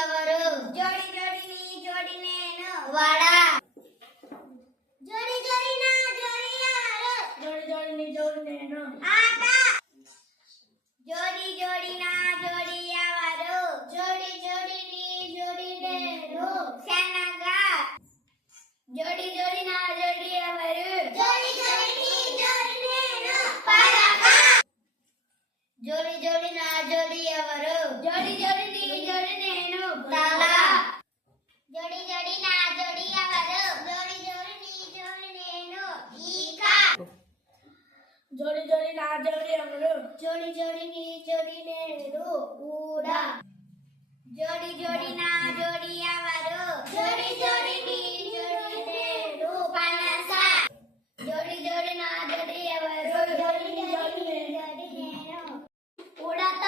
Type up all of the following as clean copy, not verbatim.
ఎవరు? జోడి జోడి నీ జోడి నేను వడ. జోడి జోడి నా జోడి ఎవరు? జోడి జోడి నీ జోడి నేను ఆట. జోడి జోడి నా జోడి ఎవరు? జోడి జోడి నీ జోడి నేను శనగ. జోడి జోడి నా జోడి ఎవరు? జోడి జోడి నీ జోడి నేను పలక. జోడి జోడి నా జోడి ఎవరు? జోడి జోడి నీ జోడి నేను తల. జోడి జోడి నా జోడి ఎవరు? జోడి జోడి నీ జోడి నేను ఈక. జోడి జోడి నా జోడి ఎవరు? జోడి జోడి నీ జోడి నేను ఊడ. జోడి జోడి నా జోడి ఎవరు? జోడి జోడి నీ జోడి నేను పనస. జోడి జోడి నా జోడి ఎవరు? జోడి నీ జోడి నేను ఉడత.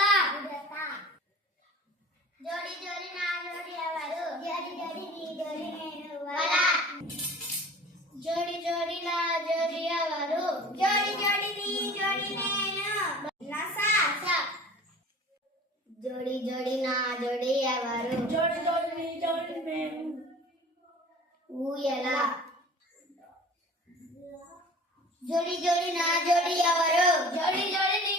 జోడి జోడి నా జోడి ఎవరు? జోడి జోడి నీ జోడి నేను వల. జోడి జోడి నా జోడి ఎవరు? జోడి జోడి నీ జోడి నేను నస. జోడి జోడి నా జోడి ఎవరు? జోడి జోడి నీ జోడి నేను ఊయల. జోడి జోడి నా జోడి ఎవరు? జోడి జోడి నీ